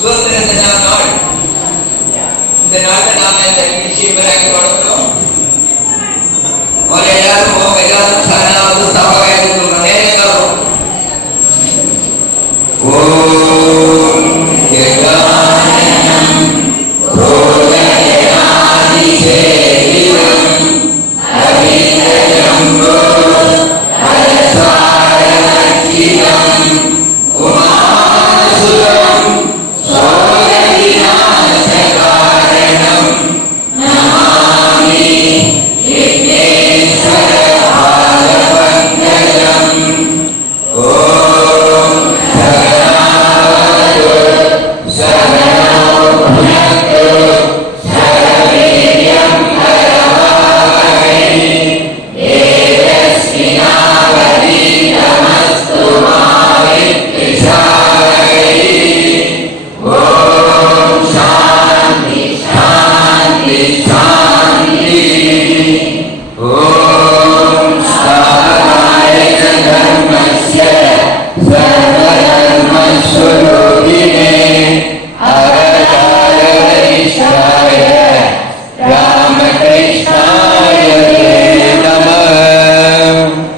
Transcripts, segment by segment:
சுதந்திர தின நாள். இந்த நாட்டை நாம இந்த நிச்சயமாக தொடங்கணும். எல்லாரும் சரணாவது சமகாயம் நேரம் ஓம் யகானம் ரோதயாதி சேவிரம் அவிதயம்போ அலசாரலக்கியம் உமாசுரம் சோதரிநாசகாரணம் நமாமி விக்னேஸ்வர பாதபங்கஜம். ஓம் சரணாவது சரணோ புனக்து சரவீர்யம் கரவாவஹை தேஜஸ்வினாவதீதமஸ்து மா வித்விஷாவஹை. ஓம் சாந்தி சாந்தி சாந்தி. ஓம் ஸ்தாபனாய தர்மஸ்ய சர்வதர்மஸ்வரூபிணே அவதாரவரிஷ்டாய ராமகிருஷ்ணாய நமः.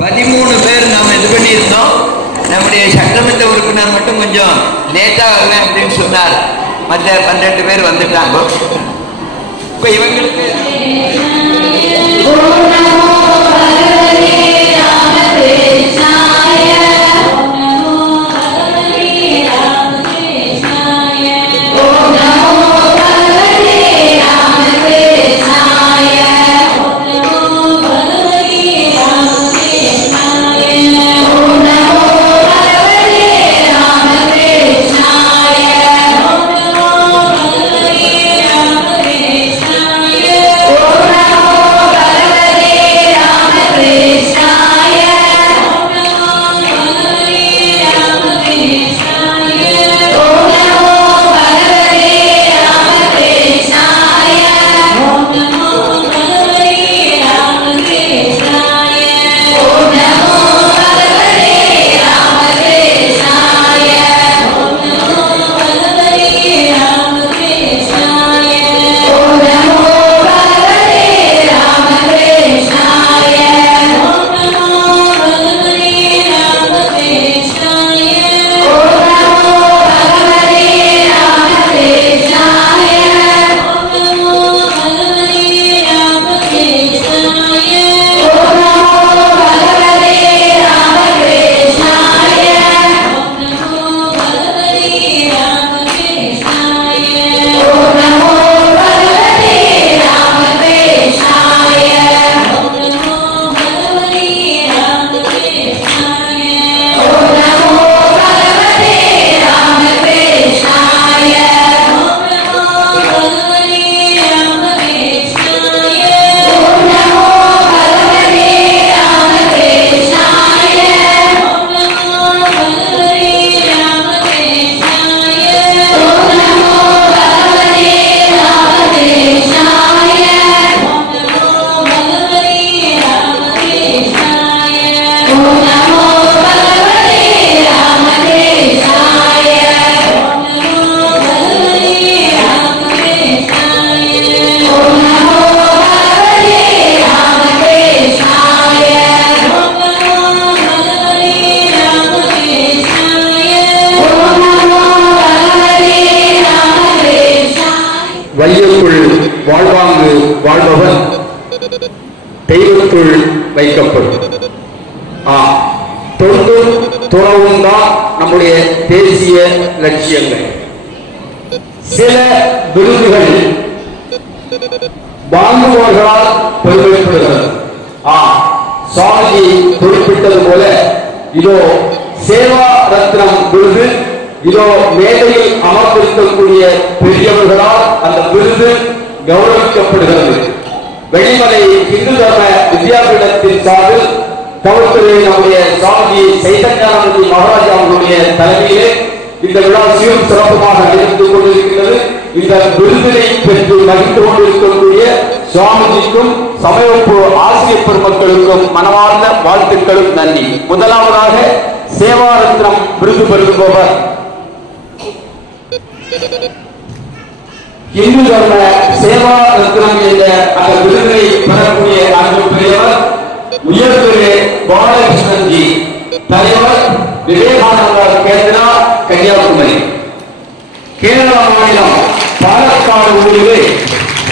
13 பேர் நாம இது பண்ணியிருந்தோம். நம்முடைய சட்டமன்ற உறுப்பினர் மட்டும் கொஞ்சம் லேட்டா வருவேன் அப்படின்னு சொன்னார். மற்ற 12 பேர் வந்துட்டாங்க. இப்ப இவங்களுக்கு வையக்குள் வாழ்வாங்கு வாழ்பவன் தெய்வத்துள் வைக்கப்படும். தொண்டும் துறவும் தான் நம்முடைய தேசிய லட்சியங்கள். சில விருதுகள் வாங்குபவர்களால் பெருமைப்படுகிறது. சுவாமிஜி குறிப்பிட்டது போல இதோ சேவா ரத்னம் விருது இதோ மேடையில் அமர்ந்திருக்கக்கூடிய பெரியவர்களால் அந்த விருது கௌரவிக்கப்படுகிறது. வெளிமலை இந்து தர்ம வித்யாபீடத்தின் சார்பில் தவத்திலே நம்முடைய சுவாமி சைதன்யானந்தி மகாராஜ் அவர்களுடைய தலைமையிலே இந்த விழா சீரும் சிறப்புமாக நடைபெற்றுக் கொண்டிருக்கிறது. இந்த விருதினை பெற்று மகிழ்ந்து கொண்டிருக்கக்கூடிய சுவாமிஜிக்கும் சமயப்பு ஆசிரியர் பெருமக்களுக்கும் மனமார்ந்த வாழ்த்துக்களும் நன்றி. முதலாவதாக சேவாரத்னம் விருது பெறுபவர் இந்து தர்ம சேவா ரத்னம் என்ற அந்த விருதை பெறக்கூடிய அன்பு பெரியவர் உயர்திரு பாலகிருஷ்ணன்ஜி, தலைவர் விவேகானந்தர் கேந்திரா, கன்னியாகுமரி. கேரள மாநிலம் பாலக்காடு ஊரில்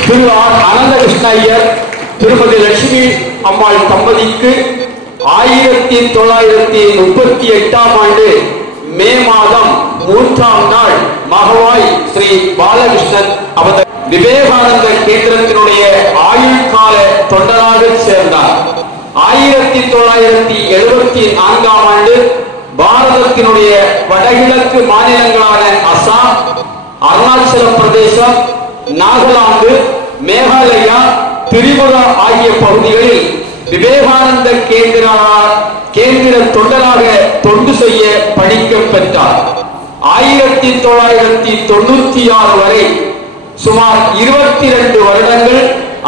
திரு அனந்தகிருஷ்ண ஐயர் திருமதி லட்சுமி அம்மாள் தம்பதிக்கு 1938ஆம் ஆண்டு மே மாதம் 3ஆம் நாள் மகவாய் ஸ்ரீ பாலகிருஷ்ணன் அவர்கள் விவேகானந்தர் கேந்திரத்தினுடைய ஆயுள் கால தொண்டராக சேர்ந்தார். 1974ஆம் ஆண்டு பாரதத்தினுடைய வடகிழக்கு மாநிலங்களான அசாம், அருணாச்சல பிரதேசம், நாகாலாந்து, மேகாலயா, திரிபுரா ஆகிய பகுதிகளில் விவேகானந்த கேந்திர தொண்டராக தொண்டு செய்ய பணிக்கப் பெற்றார். 1996 வரை சுமார் 22 வருடங்கள்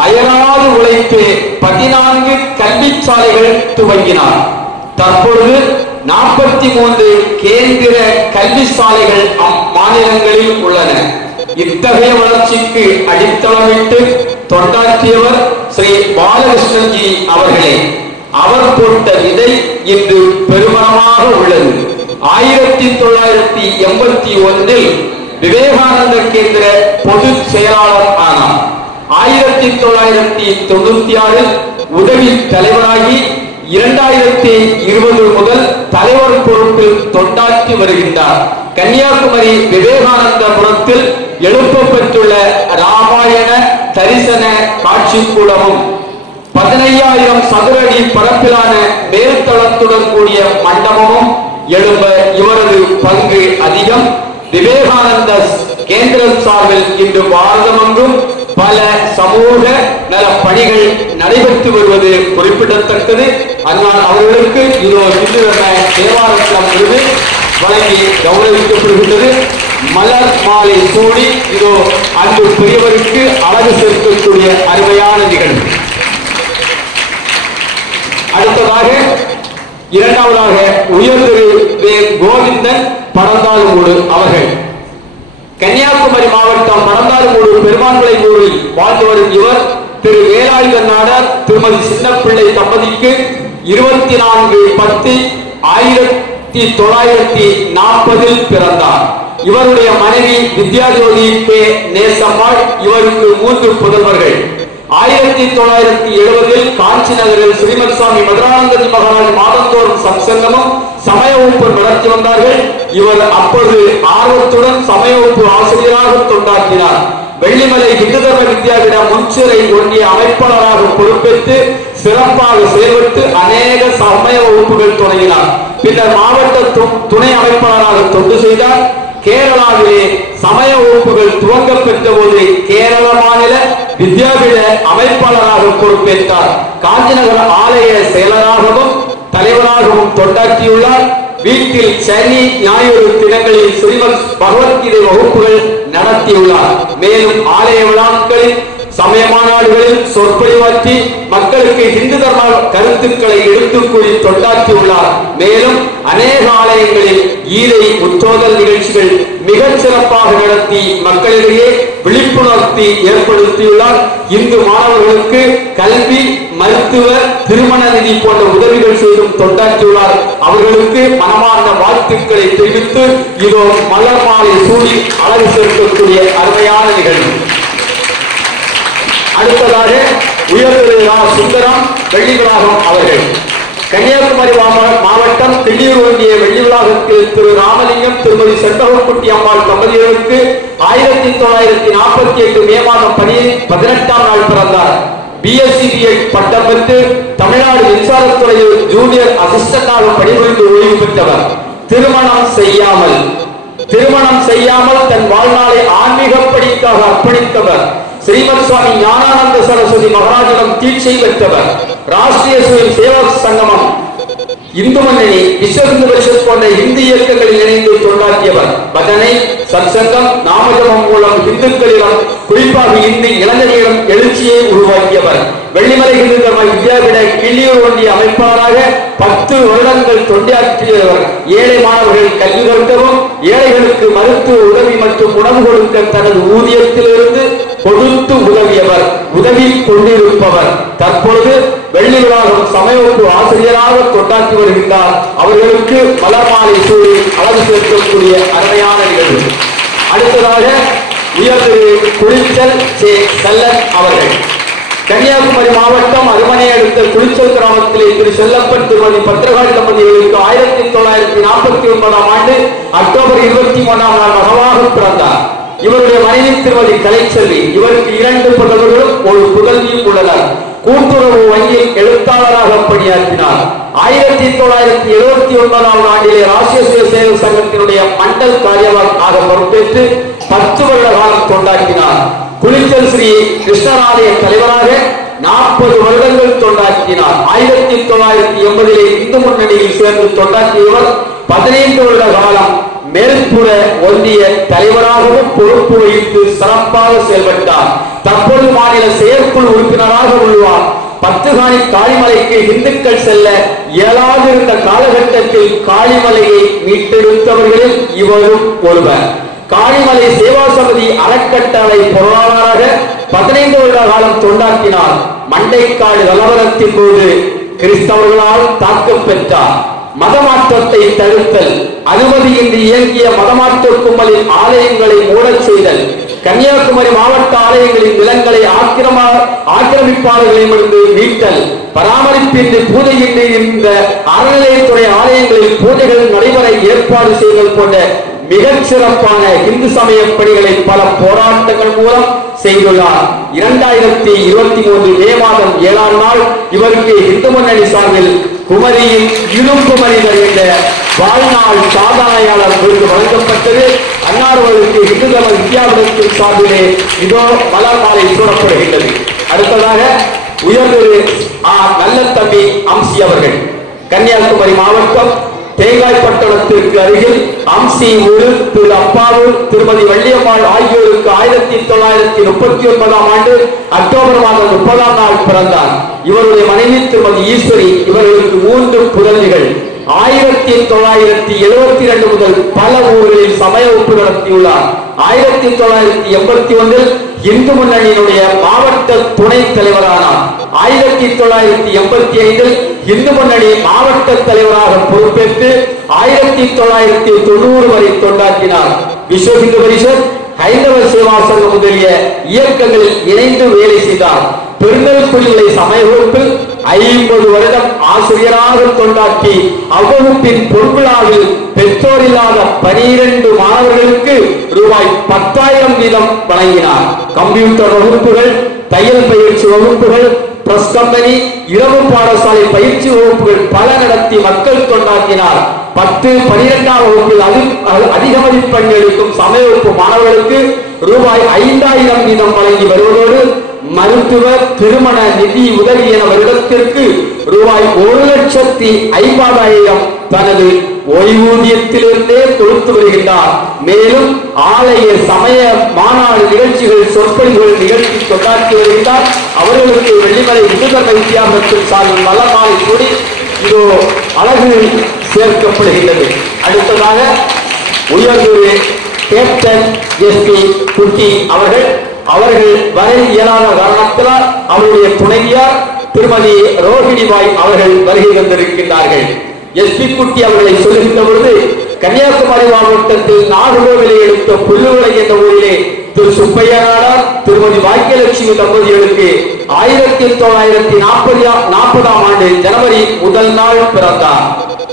அயராது உழைத்து 14 கல்விச்சாலைகள் துவங்கினார். தற்பொழுது 43 கேந்திர கல்வி சாலைகள் மாநிலங்களில் உள்ளன. இத்தகைய வளர்ச்சிக்கு அடித்தளமிட்டு தொண்டாற்றியவர் ஸ்ரீ பாலகிருஷ்ணன்ஜி அவர்களே. அவர் போட்ட விதை இன்று பெருமளமாக உள்ளது. 1981 விவேகானந்த கேந்திர பொதுச் செயலாளர் ஆனார். 1996 உதவி தலைவராகி 2020 முதல் தலைவர் பொறுப்பில் தொண்டாற்றி வருகின்றார். கன்னியாகுமரி விவேகானந்தபுரத்தில் எழுப்பப்பெற்றுள்ள ராமாயண தரிசன காட்சி கூடமும் 15,000 சதுர அடி பரப்பிலான மேல்தளத்துடன் கூடிய மண்டபமும் எழுப்ப இவரது பங்கு அதிகம். விவேகானந்த கேந்திரம் சார்பில் இன்று பாரதமெங்கும் பல சமூக நல பணிகள் நடைபெற்று வருவது குறிப்பிடத்தக்கது. அதனால் அவர்களுக்கு இதோ இந்து தேவாரத்தின் விருது வழங்கி கௌரவிக்கப்படுகின்றது. மலர் மாலை சூடி இதோ அன்பு பெரியவருக்கு அழகு சேர்க்கக்கூடிய அருமையான நிகழ்வு. அடுத்ததாக இரண்டாவதாக உயர்திரு கோவிந்தன் படந்தாலுமூடு அவர்கள் கன்னியாகுமரி மாவட்டம் படந்தாலுமூடு பெருமான்மலை ஊரில் வாழ்ந்து வரும் இவர் திரு வேலாயுதன் நாடார் திருமதி சின்னப்பிள்ளை தம்பதிக்கு 24/10/1940 பிறந்தார். இவருடைய மனைவி வித்யாஜோதி கே நேசம்மாள். இவருக்கு 3 புதல்வர்கள். 1970 காஞ்சி நகரில் ஸ்ரீமத் சுவாமி மதுரானந்தஜி மகாராஜ் மாதந்தோறும் சத்சங்கமும் சமய வகுப்பு நடத்தி வந்தார்கள். இவர் அப்பொழுது ஆர்வத்துடன் சமய வகுப்பு ஆசிரியராக தொண்டாற்றினார். வெள்ளிமலை இந்து தர்ம வித்யாபீட முன்சிறை ஒன்றிய அமைப்பாளராக பொறுப்பேற்று சிறப்பாக செயல்பட்டு அநேக சமய வகுப்புகள் தொடங்கினார். பின்னர் மாவட்ட துணை அமைப்பாளராக தொண்டு செய்தார். கேரளாவிலே சமய வகுப்புகள் துவங்க பெற்ற போது கேரள மாநில வித்யாபீட அமைப்பாளராக பொறுப்பேற்றார். காஞ்சிநகர ஆலய செயலராகவும் தலைவராகவும் தொண்டாற்றியுள்ளார். வீட்டில் சனி ஞாயிறு தினங்களில் ஸ்ரீமத் பகவத்கீதை வகுப்புகள் நடத்தியுள்ளார். மேலும் ஆலய விழாக்களில் சமய மாநாடுகளில் சொற்பொழிவாற்றி மக்களுக்கு இந்து தர்ம கருத்துக்களை எடுத்துக் கூறி தொண்டாற்றியுள்ளார். மேலும் அநேக ஆலயங்களில் ஈரை உத்தோதல் நிகழ்ச்சிகள் மிகச் சிறப்பாக நடத்தி மக்களிடையே விழிப்புணர்த்தி ஏற்படுத்தியுள்ளார். இந்து மாணவர்களுக்கு கல்வி, மருத்துவ, திருமண நிதி போன்ற உதவிகள் செய்தும் தொண்டாற்றியுள்ளார். அவர்களுக்கு மனமார்ந்த வாழ்த்துக்களை தெரிவித்து இதோ மலர் மாலை சூடி அழகு சேர்க்கக்கூடிய அருமையான நிகழ்வு. அடுத்ததாக உயர்திரு சுந்தரம் வெள்ளிவிளாகம் அவர்கள் கன்னியாகுமரி மாவட்டம் திடீர் ஒன்றிய வெள்ளிவிளாகத்தில் திரு ராமலிங்கம் திருமதி செண்பகக்குட்டி அம்மாள் தம்பதியருக்கு 1948 மே மாதம் 18ஆம் நாள் பிறந்தார். பிஎஸ்சி பிஎட் பட்டம் பெற்று தமிழ்நாடு மின்சாரத்துறையில் ஜூனியர் அசிஸ்டன்டாக பணிபுரிந்து ஓய்வு பெற்றவர். திருமணம் செய்யாமல் தன் வாழ்நாளை ஆன்மீக பணிக்காக அர்ப்பணித்தவர். ஸ்ரீமத் சுவாமி ஞானானந்த சரஸ்வதி மகாராஜிடம் தீட்சை பெற்றவர். ராஷ்டிரிய சுயம் சேவா சங்கமம், இந்து முன்னணி, விஸ்வ இந்து பரிஷத் போன்ற இந்து இயக்கங்களில் இணைந்து தொண்டாற்றியவர். பஜனை, சத்சங்கம், நாமஜபம் மூலம் இந்துக்களிடம் குறிப்பாக இந்து இளைஞர்களிடம் எழுச்சியை உருவாக்கியவர். வெள்ளிமலை இந்து தர்ம வித்யாபீட கிள்ளியூர் ஒன்றிய அமைப்பாளராக 10 வருடங்கள் தொண்டாற்றியவர். ஏழை மாணவர்கள் கல்வி கற்கவும் ஏழைகளுக்கு மருத்துவ உதவி மற்றும் உணவு கொடுக்க தனது ஊதியத்திலிருந்து கொடுத்து உதவியவர், உதவி கொண்டிருப்பவர். தற்பொழுது வெள்ளி விழாவும் சமயப்பு ஆசிரியராக தொண்டாற்றி வருகின்றார். அவர்களுக்கு மலர் மாலை சூடி அழகு சேர்க்கக்கூடிய அருமையான நிகழ்வு. அடுத்ததாக உயர்திரு குளிச்சல் சே செல்லன் அவர்கள். கன்னியாகுமரி மாவட்டம் அருமனை அடுத்த குளிச்சல் கிராமத்திலே திரு செல்லப்பன் திருமதி பத்திரகாளி தம்பதிகளுக்கு 1949 ஆண்டு அக்டோபர் 23 மகவாக பிறந்தார். இவருடைய மனைவி திருமதி கலைச்செல்வி. இவருக்கு 2 புதல்வர்களும் ஒரு புதல்வியும் உள்ளனர். கூட்டுறவு வங்கியில் எழுத்தாளராக பணியாற்றினார். 1979 ஆண்டிலே ராஷ்டிரிய சேவை சங்கத்தினுடைய மண்டல் காரியவாக பொறுப்பேற்று 10 வருட காலம் தொண்டாற்றினார். குளிச்சல் ஸ்ரீ கிருஷ்ணராலய தலைவராக 40 வருடங்கள் தொண்டாற்றினார். 1980 இந்து முன்னணியில் சேர்ந்து தொண்டாற்றியவர் 15 வருட காலம் மேல்புற ஒன்றிய தலைவராகவும் பொறுப்பு வகித்து சிறப்பாக செயல்பட்டார். தற்போது மாநில செயற்குழு உறுப்பினராக உள்ளார். பத்துகாணி காளிமலைக்கு இந்துக்கள் செல்ல இயலாது இருந்த காலகட்டத்தில் காளிமலையை மீட்டெடுத்தவர்களில் இவரும் ஒருவர். காளிமலை சேவா சமிதி அறக்கட்டளை பொருளாளராக 15 வருட காலம் தொண்டாற்றினார். மண்டைக்காடு கலவரத்தின் போது கிறிஸ்தவர்களால் தாக்கம் பெற்றார். மதமாற்றத்தை தடுத்தல், அனுமதியின்றி இயங்கிய மதமாற்ற கும்பலின் ஆலயங்களை மூடச் செய்தல், கன்னியாகுமரி மாவட்ட ஆலயங்களின் நிலங்களை ஆக்கிரமிப்பாளர்களிடமிருந்து மீட்டல், பராமரிப்பின்றி பூஜையின்றி இந்த அறநிலையத்துறை ஆலயங்களில் பூஜைகள் நடைபெற ஏற்பாடு செய்தல் போன்ற மிகச் சிறப்பான இந்து சமய பணிகளை பல போராட்டங்கள் மூலம் செய்துள்ளார். 2023 மே மாதம் 7ஆம் நாள் இவருக்கு இந்து முன்னணி சார்பில் குமரியின் இரும்பு மனிதர் என்ற வாழ்நாள் சாதனையாளர் விருது வழங்கப்பட்டது. அன்னாரவர்களுக்கு இந்து தர்ம வித்யாபீடத்தின் சார்பிலே இதோ மலர் மாலை சூடப்படுகின்றது. அடுத்ததாக உயர்திரு நல்ல தம்பி அம்சி அவர்கள். கன்னியாகுமரி மாவட்டம் தேங்காய்பட்டணத்திற்கு அருகில் அம்சி ஊரில் திரு அப்பாவூர் திருமதி வள்ளியம்மாள் ஆகியோருக்கு 1939 ஆண்டு அக்டோபர் மாதம் 30ஆம் நாள் பிறந்தார். இவருடைய மனைவி திருமதி ஈஸ்வரி. இவர்களுக்கு 3 புதல்விகள். 1972 முதல் பல ஊர்களில் சமய ஒப்பு நடத்தியுள்ளார். 1981 இந்து முன்னணியினுடைய மாவட்ட துணைத் தலைவரானார். 1985 இந்து முன்னணி மாவட்ட தலைவராக பொறுப்பேற்று 1990 வரை தொண்டாற்றினார். விஸ்வ இந்து பரிஷத், ஹைந்தவ சேவா சங்கம் முதலிய இயக்கங்களில் இணைந்து வேலை செய்தார். பெருநெல்குடிகளை சமய வகுப்பில் 50 வருடம் ஆசிரியராக தொண்டாற்றி அவ்வகுப்பின் பொருளாவில் பெற்றோரில்லாத 12 மாணவர்களுக்கு ரூபாய் 10,000 வீதம் வழங்கினார். கம்ப்யூட்டர் வகுப்புகள், தையல் பயிற்சி வகுப்புகள், பிரஸ் கம்பெனி, இரவு பாடசாலை பயிற்சி வகுப்புகள் பல நடத்தி மக்கள் தொண்டாற்றினார். 10, 12ஆம் வகுப்பில் அதிக மதிப்பெண் எடுக்கும் சமய வகுப்பு மாணவர்களுக்கு ரூபாய் 5,000 வீதம் வழங்கி வருவதோடு மருத்துவ திருமண நிதி உதவி என வருடத்திற்கு ரூபாய் 1,50,000 தனது ஓய்வூதியத்திலிருந்தே கொடுத்து வருகின்றார். மேலும் ஆலய சமய மாநாடு நிகழ்ச்சிகள், சொற்பொழிவுகள் நிகழ்ச்சி தொண்டாற்றி வருகின்றார். அவர்களுக்கு வெள்ளிமலை இந்து தர்ம வித்யாபீடத்தின் சார்பில் மலர் மாலை கூடி இதோ அழகு சேர்க்கப்படுகின்றது. அடுத்ததாக உயர்திரு கேப்டன் எஸ்.பி. குட்டி அவர்கள் வர இயலாத காரணத்தினால் அவருடைய துணைவியார் திருமதி ரோஹிணிபாய் அவர்கள் வருகை வந்திருக்கின்றார்கள். எஸ்.பி. குட்டி அவர்களை சொல்லுகின்ற பொழுது, கன்னியாகுமரி மாவட்டத்தில் நாகர்கோவிலை எடுத்த புல்லுவளை என்ற ஊரிலே திரு சுப்பையா நாடார் திருமதி பாக்கியலட்சுமி தம்பதிகளுக்கு 1940ஆம் ஆண்டு ஜனவரி 1 நாள் பிறந்தார்.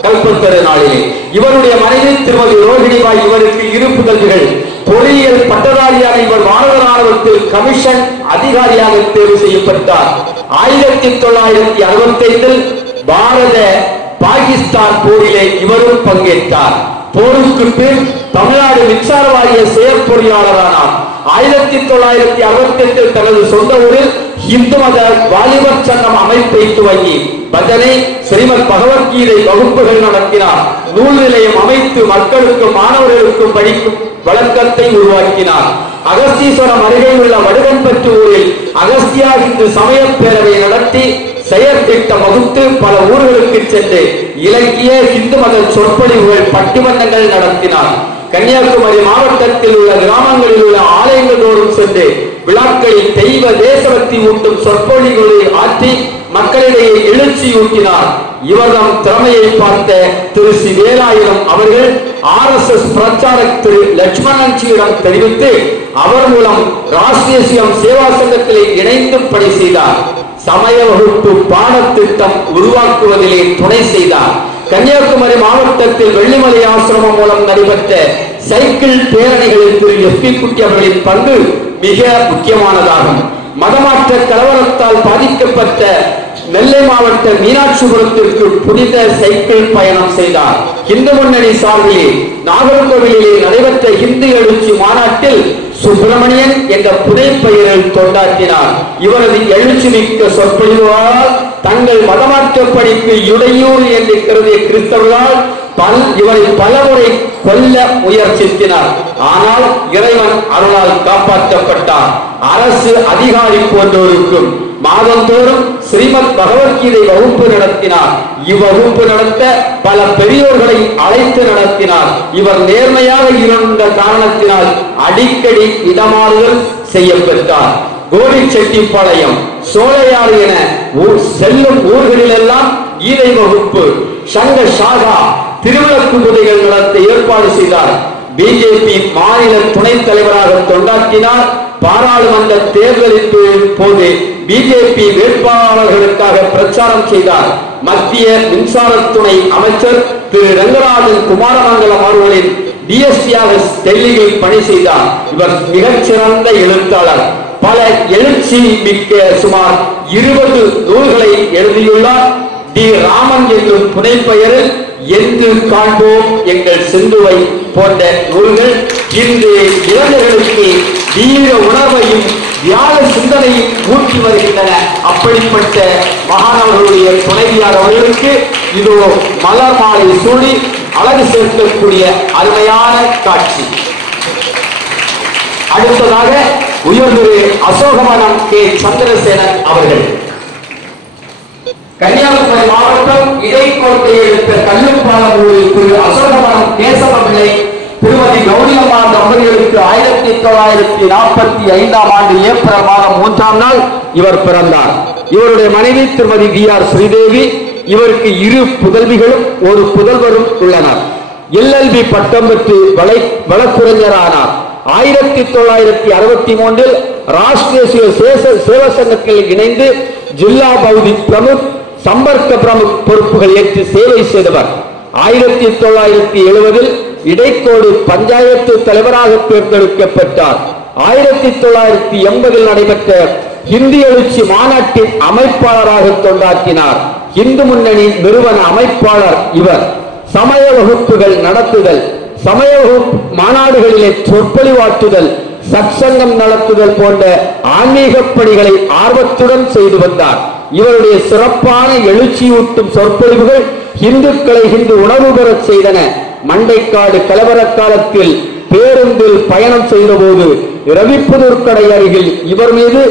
கல்பத்தரு நாளிலே இவருடைய மனைவி திருமதி ரோஹிணிபாய். இவருக்கு 2 புதல்விகள். பொறியியல் பட்டதாரியான இவர் மாணவ ராணுவத்தில் கமிஷன் அதிகாரியாக தேர்வு செய்யப்பட்டார். 1965 பாரத பாகிஸ்தான் போரிலே இவரும் பங்கேற்றார். போருக்கு பின் தமிழ்நாடு மின்சார வாரிய செயற்பொறியாளரானார். 1968 தனது சொந்த ஊரில் இந்து மத வாலிபர் சங்கம் அமைப்பை துவங்கி பஜனை, ஸ்ரீமத் பகவத்கீதை வகுப்புகள் நடத்தினார். நூல் நிலையம் அமைத்து மக்களுக்கும் மாணவர்களுக்கும் படிக்கும் வழக்கத்தை உருவாக்கினார். அகஸ்தீஸ்வரம் அருகே உள்ள வடுகன்பற்று ஊரில் அகஸ்தியா இந்து சமய பேரவை நடத்தி செயற்திட்டம் வகுத்து பல ஊர்களுக்கு சென்று இலக்கிய இந்து மத சொற்பொழிவுகள், பட்டிமன்றங்கள் நடத்தினார். கன்னியாகுமரி மாவட்டத்தில் உள்ள கிராமங்களில் உள்ள ஆலயங்கள் தோறும் சென்று விழாக்களில் தெய்வ தேசபக்தி ஊட்டும் சொற்பொழிவுகளை ஆற்றி மக்களிடையே எழுச்சியூட்டினார். இவர்தம் திறமையை பார்த்த திரு சி வேலாயுதம் அவர்கள் RSS பிரச்சாரக் திரு லட்சுமணன்ஜியிடம் தெரிவித்து அவர் மூலம் ராஷ்டிரிய சுயம் சேவா சங்கத்திலே இணைந்து பணி செய்தார். சமய வகுப்பு பாடத்திட்டம் உருவாக்குவதிலே துணை செய்தார். கன்னியாகுமரி மாவட்டத்தில் வெள்ளிமலை ஆசிரமம் மூலம் நடைபெற்ற சைக்கிள் பேரணிகளில் திரு FP குட்டி அவர்களின் பங்கு மிக முக்கியமானதாகும். மதமாற்ற கலவரத்தால் பாதிக்கப்பட்ட நெல்லை மாவட்ட மீனாட்சிபுரத்திற்கு புனித சைக்கிள் பயணம் செய்தார். இந்து முன்னணி சார்பிலே நாகர்கோவிலிலே நடைபெற்ற இந்து எழுச்சி மாநாட்டில் சுப்பிரமணியன் என்ற புனைப்பெயரில் கொண்டாடினார். இவரது எழுச்சி மிக்க சொற்பொழிவால் தங்கள் மதமாற்ற படிப்பு இடையூறு என்று கருதிய கிறிஸ்தவர்களால் இவரை பலமுறை கொல்ல முயற்சித்தினார். ஆனால் இறைவன் அருளால் காப்பாற்றப்பட்டார். அரசு அதிகாரி போன்றோருக்கும் மாதந்தோறும் ஸ்ரீமத் பகவத்கீதை வகுப்பு நடத்தினார். இவ்வகுப்பு நடத்த பல பெரியோர்களை அழைத்து நடத்தினார். இவர் நேர்மையாக இருந்த காரணத்தினால் அடிக்கடி இடமாறுதல் செய்யப்பட்டார். கோடிச்செட்டிப்பாளையம், சோழையாறு என செல்லும் ஊர்களில் எல்லாம் கீதை வகுப்பு, சங்க சாகா, திருவிளக்கு பூஜைகள் நடத்த ஏற்பாடு செய்தார். பிஜேபி மாநில துணைத் தலைவராக தொண்டாற்றினார். பாராளுமன்ற தேர்தலின் போது பிஜேபி வேட்பாளர்களுக்காக பிரச்சாரம் செய்தார். மத்திய மின்சாரத்துறை அமைச்சர் திரு ரங்கராஜன் குமாரமங்கலம் அவர்களின் DSP-யாக டெல்லியில் பணி செய்தார். இவர் மிகச்சிறந்த எழுத்தாளர். பல எழுச்சி மிக்க சுமார் 20 நூல்களை எழுதியுள்ளார். டி ராமன் என்னும் புனைப்பெயரில் என்று காண்போம் எங்கள் சிந்துவை போன்ற நூல்கள் இன்று இளைஞர்களுக்கு வீர உணர்வையும் தியாக சிந்தனையும் ஊற்றி வருகின்றன. அப்படிப்பட்ட மகானவர்களுடைய துணைவியார் அவர்களுக்கு இதோ மலர் மாலை சூடி அழகு சேர்க்கக்கூடிய அருமையான காட்சி. அடுத்ததாக உயர்திரு அசோகவனம் கே சந்திரசேனன் அவர்கள் கன்னியாகுமரி மாவட்டம் இடைக்கோட்டையை எடுத்த கல்லுப்பாலம் ஊரில் திரு அசோகவனம் கேசவ பிள்ளை திருமதி கௌரியம்மா தம்பதிகளுக்கு 1945ஆம் ஆண்டு ஏப்ரல் மாதம் 3ஆம் நாள் இவர் பிறந்தார். இவருடைய மனைவி திருமதி VR ஸ்ரீதேவி. இவருக்கு 2 புதல்விகளும் 1 புதல்வரும் உள்ளனர். LLB பட்டம் பெற்று வழக்குரைஞரானார். 1963இல் ராஷ்டிரிய சேவா சங்கத்தில் இணைந்து ஜில்லா பௌதி பிரமுக், சம்பர்க்க பிரமுக் பொறுப்புகள் ஏற்று சேவை செய்தவர். 1970இல் இடைக்கோடு பஞ்சாயத்து தலைவராக தேர்ந்தெடுக்கப்பட்டார். 1980இல் நடைபெற்ற இந்தி எழுச்சி மாநாட்டின் அமைப்பாளராக தொண்டாற்றினார். இந்து முன்னணி நிறுவன அமைப்பாளர் இவர். சமய வகுப்புகள் நடத்துதல், சமய வகுப்பு மாநாடுகளிலே சொற்பொழிவாற்றுதல், சத்சங்கம் நடத்துதல் போன்ற ஆன்மீக பணிகளை ஆர்வத்துடன் செய்து வந்தார். இவருடைய சிறப்பான எழுச்சியூட்டும் சொற்பொழிவுகள் இந்துக்களை இந்து உணர்வு பெறச் செய்தன. மண்டைக்காடு கலவர காலத்தில் பேருந்தில் பயணம் செய்த போது ரவிப்புதூர் கடை அருகில் இவர் மீது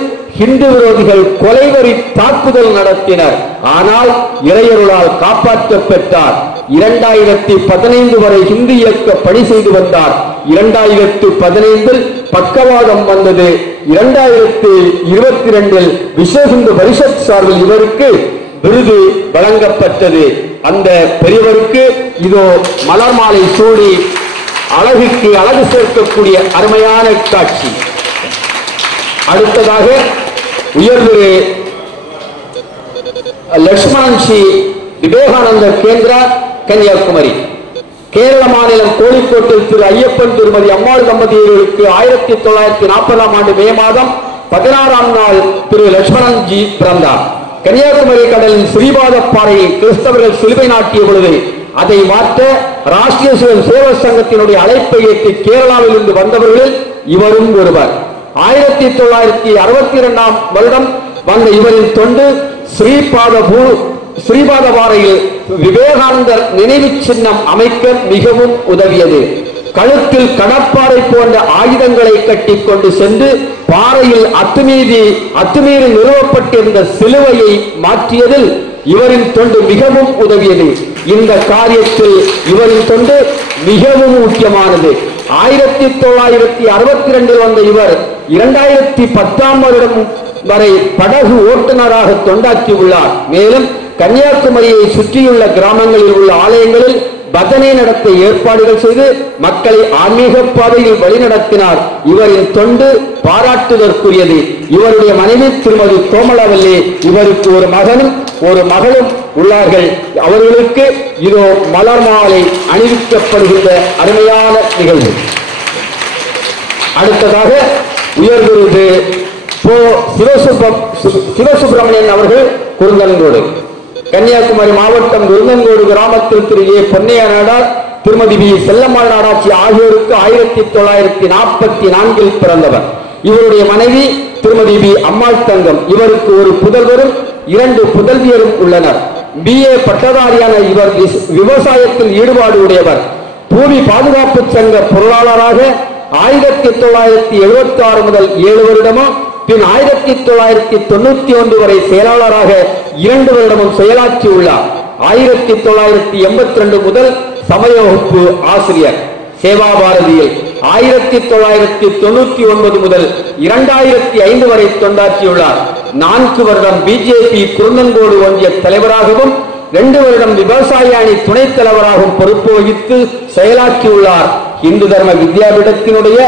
இந்து விரோதிகள் கொலைவரி தாக்குதல் நடத்தினர். ஆனால் இறையருளால் காப்பாற்றப்பட்டார். 2015 வரை இந்து இயக்க பணி செய்து வந்தார். 2015இல் பக்கவாதம் வந்தது. 2022இல் விஸ்வ இந்து பரிஷத் சார்பில் இவருக்கு விருது வழங்கப்பட்டது. அந்த பெரியவருக்கு இதோ மலர் மாலை சூடி அழகுக்கு அழகு சேர்க்கக்கூடிய அருமையான காட்சி. அடுத்ததாக உயர்திரு லட்சுமணன்ஜி விவேகானந்தர் கேந்திரா, கன்னியாகுமரி. கேரள மாநிலம் கோழிக்கோட்டில் திரு ஐயப்பன் திருமதி அம்மாள் தம்பதியர்களுக்கு 1940ஆம் ஆண்டு மே மாதம் 16ஆம் நாள் திரு லட்சுமணன்ஜி பிறந்தார். கன்னியாகுமரி கடலின் ஸ்ரீபாத பாறையை கிறிஸ்தவர்கள் சிலுவை நாட்டிய பொழுது அதை மாற்ற ராஷ்டிரிய சேவா சங்கத்தினுடைய அழைப்பை ஏற்று கேரளாவில் இருந்து வந்தவர்களில் இவரும் ஒருவர். 1962ஆம் வருடம் வந்த இவரின் தொண்டு ஸ்ரீபாத பாறையில் விவேகானந்தர் நினைவு சின்னம் அமைக்க மிகவும் உதவியது. கழுத்தில் கடப்பாறை போன்ற ஆயுதங்களை கட்டி கொண்டு சென்று பாறையில் அத்துமீறி நிறுவப்பட்டிருந்த சிலுவையை மாற்றியதில் இவரின் தொண்டு மிகவும் உதவியது. இந்த காரியத்தில் இவரின் தொண்டு மிகவும் முக்கியமானது. 1962 வந்த இவர் 2010 வருடம் வரை படகு ஓட்டுநராக தொண்டாற்றியுள்ளார். மேலும் கன்னியாகுமரியை சுற்றியுள்ள கிராமங்களில் உள்ள ஆலயங்களில் பஜனை நடத்த ஏற்பாடுகள் செய்து மக்களை ஆன்மீக பாதையில் வழிநடத்தினார். இவரின் தொண்டு பாராட்டுதற்குரியது. இவருடைய மனைவி திருமதி கோமலவல்லி, இவருக்கு ஒரு மகனும் ஒரு மகளும் உள்ளார்கள். அவர்களுக்கு இதோ மலர் மாலை அணிவிக்கப்படுகின்ற அருமையான நிகழ்வு. அடுத்ததாக உயர் விருது சிவசுப்பிரமணியன் அவர்கள் குருந்தன்கோடு. கன்னியாகுமரி மாவட்டம் குருந்தன்கோடு கிராமத்தில் திரு ஏ பொன்னையா நாடார், திருமதி வி செல்லம்மாள் நாடாட்சி ஆகியோருக்கு 1944 பிறந்தவர். இவருடைய மனைவி திருமதி வி அம்மாள் தங்கம். இவருக்கு ஒரு புதல்வரும் 2 புதல்வியரும் உள்ளனர். BA பட்டதாரியான இவர் விவசாயத்தில் ஈடுபாடு உடையவர். பூமி பாதுகாப்பு சங்க பொருளாளராக 1976 முதல் 7 வருடமும், பின் 1991 வரை செயலாளராக 2 வருடமும் செயலாற்றி உள்ளார். 1982 முதல் சமய வகுப்பு ஆசிரியர். சேவா பாரதியில் 1999 முதல் 2005 வரை தொண்டாற்றியுள்ளார். 4 வருடம் BJP குருந்தன்கோடு ஒன்றிய தலைவராகவும் 2 வருடம் விவசாய அணி துணைத் தலைவராகவும் பொறுப்பு வகித்து செயலாற்றியுள்ளார். இந்து தர்ம வித்யாபீடத்தினுடைய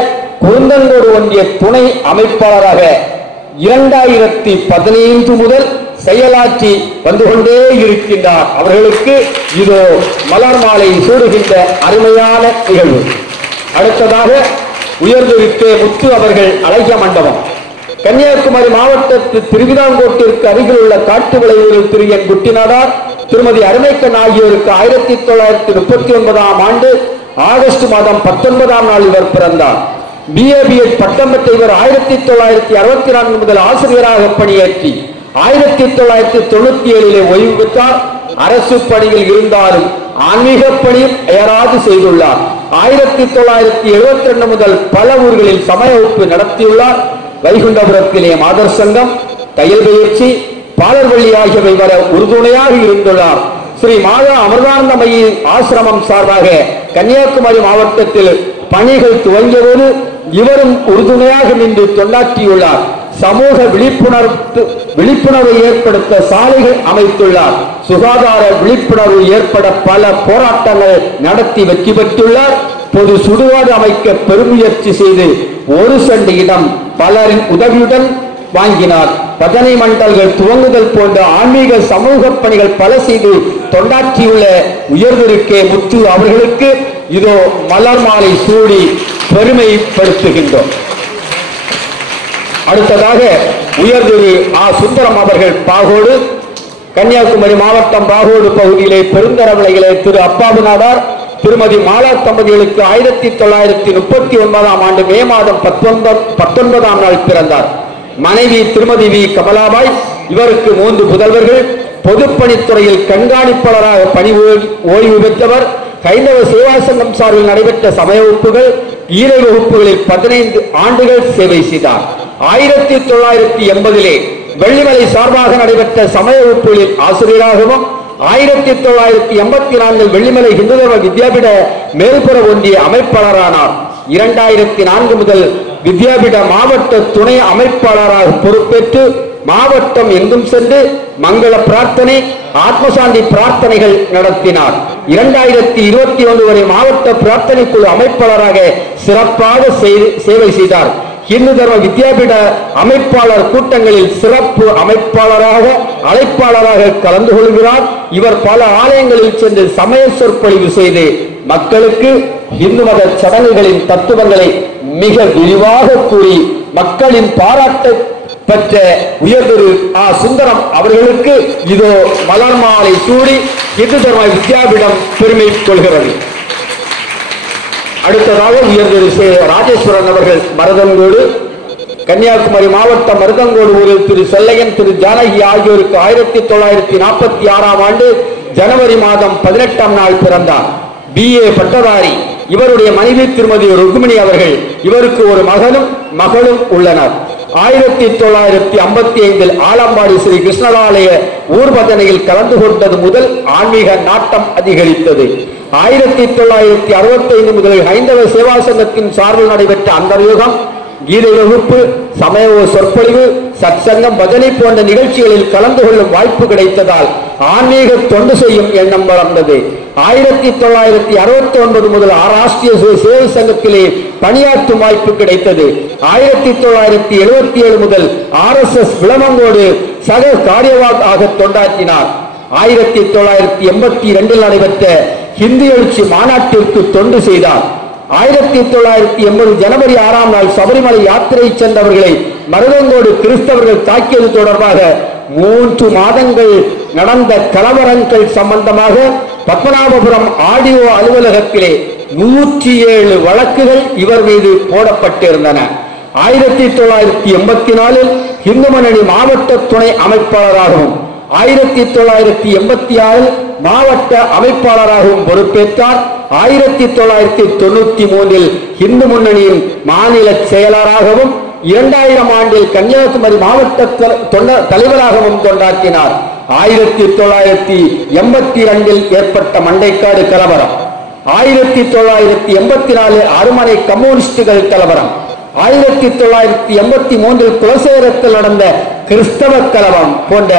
குருந்தன்கோடு ஒன்றிய துணை அமைப்பாளராக 2015 முதல் செயலாற்றி வந்து கொண்டே இருக்கின்றார். அவர்களுக்கு இதோ மலர் மாலை சூடுகின்ற அருமையான நிகழ்வு. அடுத்ததாக உயர்ந்திருக்க முத்து அவர்கள் அழகிய மண்டபம். கன்னியாகுமரி மாவட்டத்தில் திருவிதாங்கோட்டிற்கு அருகில் உள்ள காட்டு விளைவில் திரு என் குட்டிநாடார், திருமதி அருமைக்கண் ஆகியோருக்கு 1939 ஆண்டு ஆகஸ்ட் மாதம் 19ஆம் நாள் இவர் பிறந்தார். BA/BEd பட்டம் பெற்ற இவர் 1964 முதல் ஆசிரியராக பணியாற்றி 1997 ஓய்வு பெற்றார். அரசு பணியில் இருந்தாலும் ஆன்மீக பணியும் அயராது செய்துள்ளார். 1972 முதல் பல ஊர்களில் சமய வகுப்பு நடத்தியுள்ளார். வைகுண்டபுரத்திலே மாதர் சங்கம், தையல் பயிற்சி, பாலர்வள்ளி ஆகியவை வர உறுதுணையாக இருந்துள்ளார். ஸ்ரீ மாதா அமிர்தானந்தமயி ஆசிரமம் சார்பாக கன்னியாகுமரி மாவட்டத்தில் பணிகள் துவங்கியபோது இவரும் உறுதுணையாக நின்று தொண்டாற்றியுள்ளார். சமூக விழிப்புணர்வை ஏற்படுத்த சாலைகள் அமைத்துள்ளார். சுகாதார விழிப்புணர்வு ஏற்பட பல போராட்டங்கள் நடத்தி வெற்றி பெற்றுள்ளார். பொது சுடுகாடு அமைக்க பெருமுயற்சி செய்து 1 சென்ட் இடம் பலரின் உதவியுடன் வாங்கினார். பஜனை மண்டல்கள் துவங்குதல் போன்ற ஆன்மீக சமூக பணிகள் பல செய்து தொண்டாற்றியுள்ள உயர்ந்திருக்கே முத்து அவர்களுக்கு இதோ மலர் மாலை சூடி பெருமைப்படுத்துகின்றோம். அடுத்ததாக உயர்திரு சுந்தரம் அவர்கள் பாகோடு. கன்னியாகுமரி மாவட்டம் பாகோடு பகுதியிலே பெருந்தரவிளையிலே திரு அப்பாவு நாடார், திருமதி மாலா தம்பதிகளுக்கு 1939 ஆண்டு மே மாதம் 19ஆம் நாள் பிறந்தார். மனைவி திருமதி வி கமலாபாய். இவருக்கு 3 புதல்வர்கள். பொதுப்பணித்துறையில் கண்காணிப்பாளராக பணி ஓய்வு பெற்றவர். கைந்தவ சேவா சங்கம் சார்பில் நடைபெற்ற சமய வகுப்புகள், ஈரை வகுப்புகளில் 15 ஆண்டுகள் சேவை செய்தார். 1980 வெள்ளிமலை சார்பாக நடைபெற்ற சமய வகுப்புகளில் ஆசிரியராகவும், 1984 வெள்ளிமலை இந்து தர்ம வித்யாபீட மேல்புற ஒன்றிய அமைப்பாளரானார். 2004 முதல் வித்யாபீட மாவட்ட துணை அமைப்பாளராக பொறுப்பேற்று மாவட்டம் எங்கும் சென்று மங்கள பிரார்த்தனை, ஆத்மசாந்தி பிரார்த்தனைகள் நடத்தினார். 2021 வரை மாவட்ட பிரார்த்தனை குழு அமைப்பாளராக சிறப்பாக சேவை செய்தார். இந்து தர்ம வித்யாபீட அமைப்பாளர் கூட்டங்களில் சிறப்பு அமைப்பாளராக அழைப்பாளராக கலந்து கொள்கிறார். இவர் பல ஆலயங்களில் சென்று சமய சொற்பொழிவு செய்து மக்களுக்கு இந்து மத சடங்குகளின் தத்துவங்களை மிக விரிவாக கூறி மக்களின் பாராட்டு பெற்ற உயர்திரு சுந்தரம் அவர்களுக்கு இதோ மலர் மாலை சூடி இந்து தர்ம வித்யாபீடம் பெருமை கொள்கிறது. அடுத்ததாக உயர்திரு ராஜேஸ்வரன் அவர்கள் மருதங்கோடு. கன்னியாகுமரி மாவட்டம் மருதங்கோடு ஊரில் திரு செல்லையன், திரு ஜானகி ஆகியோருக்கு 1946 ஆண்டு ஜனவரி மாதம் 18ஆம் நாள் பிறந்தார். BA பட்டதாரி. இவருடைய மனைவி திருமதி ருக்மிணி அவர்கள். இவருக்கு ஒரு மகனும் மகளும் உள்ளனர். 1955 ஆலம்பாடி ஸ்ரீ கிருஷ்ணராலய ஊர்வதனையில் கலந்து கொண்டது முதல் ஆன்மீக நாட்டம் அதிகரித்தது. 1965 முதல் ஹைந்தவ சேவா சங்கத்தின் சார்பில் நடைபெற்ற அந்தர்யுகம், கீதை வகுப்பு, சமய சொற்பொழிவு, சத்சங்கம், பஜனை போன்ற நிகழ்ச்சிகளில் கலந்து கொள்ளும் வாய்ப்பு கிடைத்ததால் ஆன்மீக தொண்டு செய்யும் எண்ணம் வளர்ந்தது. 1969 முதல் ராஷ்டிரிய சேவை சங்கத்திலே பணியாற்றும் வாய்ப்பு கிடைத்தது. 1977 முதல் RSS விளமங்கோடு சக காரியவாக ஆக தொண்டாற்றினார். 1982 நடைபெற்ற ஹிந்தி எழுச்சி மாநாட்டிற்கு தொண்டு செய்தார். 1980 ஜனவரி 6ஆம் நாள் சபரிமலை யாத்திரை சென்றவர்களை மருதங்கோடு கிறிஸ்தவர்கள் தாக்கியது தொடர்பாக 3 மாதங்கள் நடந்த கலவரங்கள் சம்பந்தமாக பத்மநாபபுரம் ஆடியோ அலுவலகத்திலே 107 வழக்குகள் இவர் மீது போடப்பட்டிருந்தன. 1984 இந்து முன்னணி மாவட்ட துணை அமைப்பாளராகவும் 1986 மாவட்ட அமைப்பாளராகவும் பொறுப்பேற்றார். 1993 இந்து முன்னணியின் மாநில செயலராகவும் 2000 ஆண்டில் கன்னியாகுமரி மாவட்ட தலைவராகவும் தொண்டாற்றினார். 1982 ஏற்பட்ட மண்டைக்காடு கலவரம், 1984 அருமனை கம்யூனிஸ்டுகள் கலவரம், 1983 குலசேகரத்தில் நடந்த கிறிஸ்தவ கலவரம் போன்ற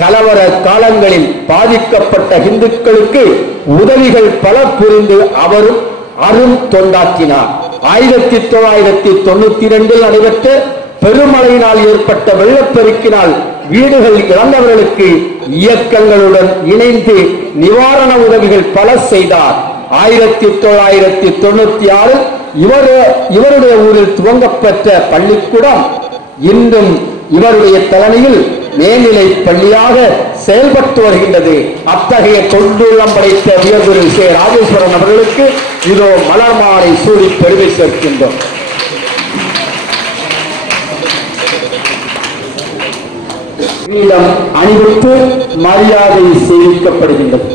கலவர காலங்களில் பாதிக்கப்பட்ட இந்துக்களுக்கு உதவிகள் பல புரிந்து அவரும் அரும் தொண்டாற்றினார். 1992 நடைபெற்ற பெருமழையினால் ஏற்பட்ட வெள்ளப்பெருக்கினால் வீடுகள் இழந்தவர்களுக்கு இயக்கங்களுடன் இணைந்து நிவாரண உதவிகள் பல செய்தார். 1996 இவருடைய ஊரில் துவங்கப்பெற்ற பள்ளிக்கூடம் இன்றும் இவருடைய தலைமையில் மேல்நிலை பள்ளியாக செயல்பட்டு வருகின்றது. அத்தகைய தொண்டுள்ளம் படைத்த உயர்திரு சே. ராஜேஸ்வரன் அவர்களுக்கு இதோ மலர் மாலை சூடி பெருமை சேர்க்கின்றோம். அணிவித்து மரியாதை செய்விக்கப்படுகின்றது.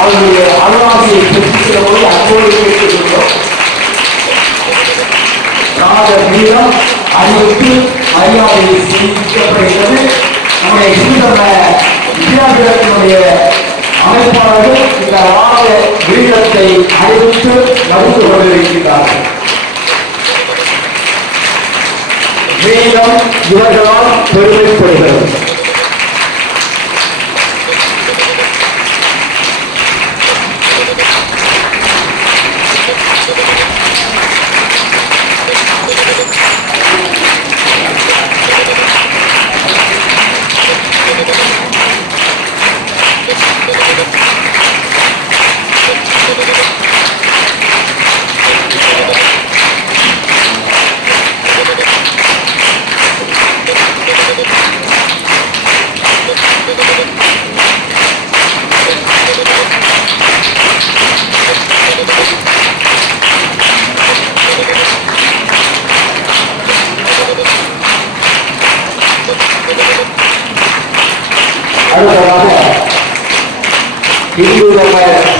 அவருடைய அருளாசியை பெற்று அப்போது வீரம் அறிவித்து மரியாதை செய்யப்படுகிறது. நம்முடைய வித்யாபீடத்தினுடைய அமைப்பாளர்கள் இந்த வார வீரத்தை அறிவித்து மறுத்து கொண்டிருக்கிறார்கள். வீரம் இவர்களால் பெருமைப்படுகிறது.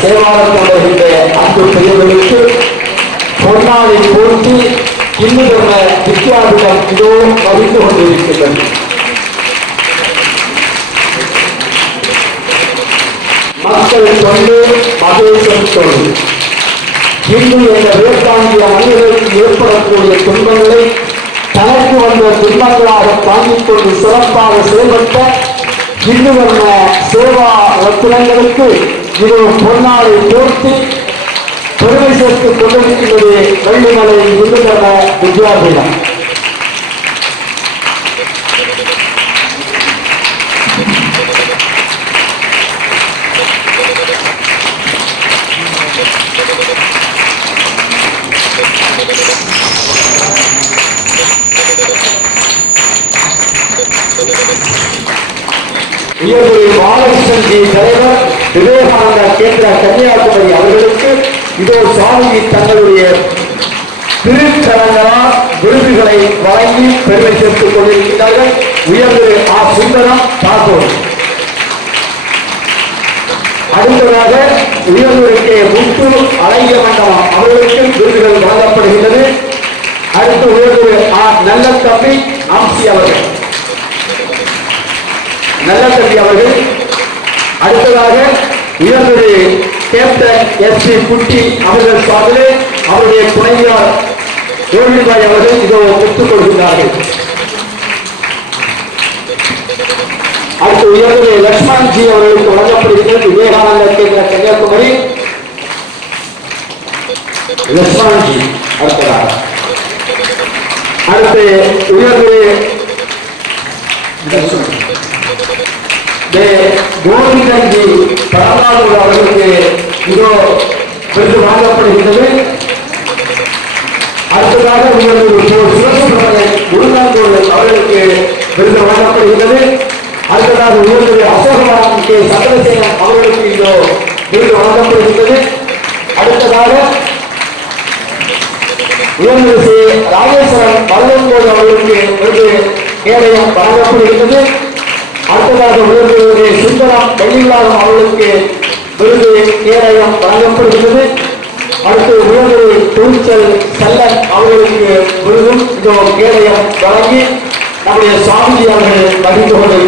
சேவாரத்தோடு அன்பு பெரியவர்களுக்கு பொன்னாளை போட்டி இந்து தர்ம வித்யாபீடம் இதோ வகித்து கொண்டிருக்கிறது. மக்கள் தொண்டு மகேசன் தொண்டு இந்து என்ற வேட்டாண்டிய மனிதர்களுக்கு ஏற்படக்கூடிய துன்பங்களை தனக்கு வந்த துன்பங்களாக தாங்கிக் கொண்டு சிறப்பாக செயல்பட்ட இந்து தர்ம சேவா ரத்தினங்களுக்கு இது பொன்னாளை போர்த்தி பெருமை சேர்த்துக் கொண்டிருக்கிறது. வெள்ளிமலை இந்து தர்ம வித்யாபீடம் பாலகிருஷ்ணன் தலைவர் விவேகானந்தா கேந்திர கன்னியாகுமரி அவர்களுக்கு இதோ சுவாமி தங்களுடைய திருத்தலங்களால் விருதுகள் பரிசுகளை வழங்கி பெருமை சேர்த்துக் கொண்டிருக்கிறார்கள். உயர்ந்து ஆ சுந்தரம் தாக்கூர். அடுத்ததாக உயர்ந்திருக்கே முத்து அழகிய மண்டபம் அவர்களுக்கு விருதுகள் வழங்கப்படுகின்றது. அடுத்து உயர்ந்து ஆ நல்லத்தம்பி அம்சி அவர்கள். நல்லத்தம்பி அவர்கள். அடுத்ததாக உயர்ந்து கேப்டன் எஸ்.சி. குட்டி அவர்கள் சார்பிலே அவருடைய துணைவியார் கோவில்பாய் அவர்கள் இதோ ஒத்துக் கொள்கிறார்கள். அடுத்து உயர்ந்து லட்சுமணன்ஜி அவர்களுக்கு வழங்கப்படுகிறது. விவேகானந்த கேந்திர கன்னியாகுமரி லட்சுமணன்ஜி. அடுத்ததாக அடுத்து உயர்ந்து கோவிந்தன்ஜி பரமானூர் அவர்களுக்கு இதோ விருது வழங்கப்படுகிறது. அடுத்ததாக உயர்ந்து சிவசுப்ரமணியன் உருளாங்கோடு அவர்களுக்கு விருது வழங்கப்படுகிறது. அடுத்ததாக உயர்ந்து அசோகவனம் கே சந்திரசேகரன் அவர்களுக்கு இதோ விருது வழங்கப்படுகிறது. அடுத்ததாக உயர்ந்து ராஜேஸ்வரன் வல்லங்கோடு அவர்களுக்கு விருது கேடயம் வழங்கப்படுகிறது. அடுத்ததாக உயர்ந்து சுந்தரம் வெள்ளிவிழாகம் அவர்களுக்கு விருது கேடயம் வழங்கப்படுகிறது. அடுத்து உயர்ந்து துணிச்சல் செல்லன் அவர்களுக்கு விருதும் இதோ கேடயம் வழங்கி நம்முடைய சுவாமிஜி அவர்கள் மகிழ்ந்து கொண்டு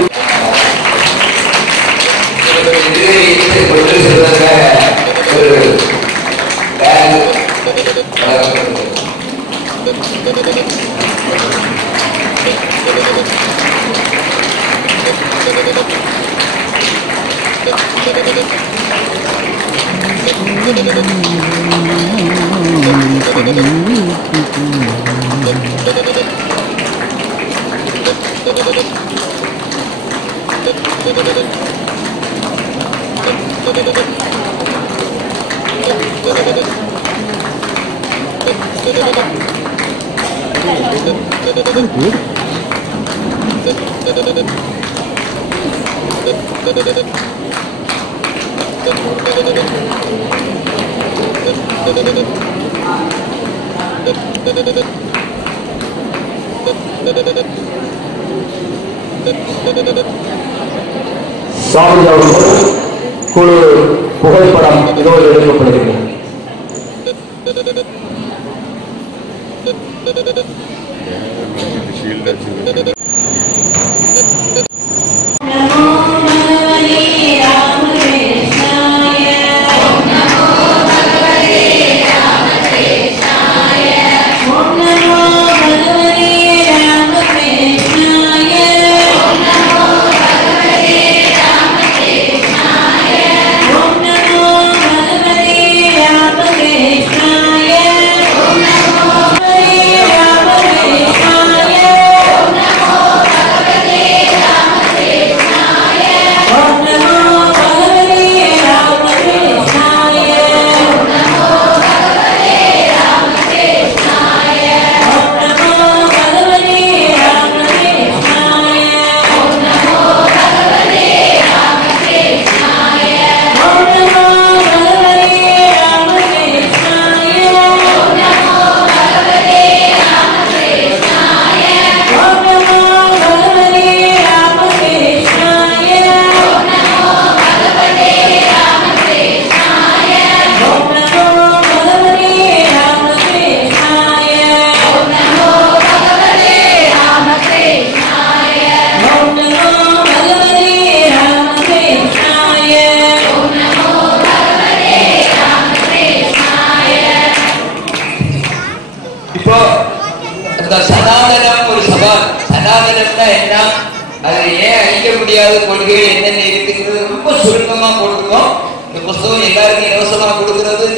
சுவாமிஜி அவர்கள் குழு புகைப்படம் இதோடு எடுக்கப்படுகிறது. சனாதனம் ஒரு சவால். சனாதனம்னா என்ன, அது ஏன் அழிக்க முடியாத கொள்கைகள் என்னென்ன இருக்குங்கிறது ரொம்ப சுருக்கமா போட்டிருக்கோம். இந்த புத்தகம் எல்லாருக்கும் இலவசமா கொடுக்கறது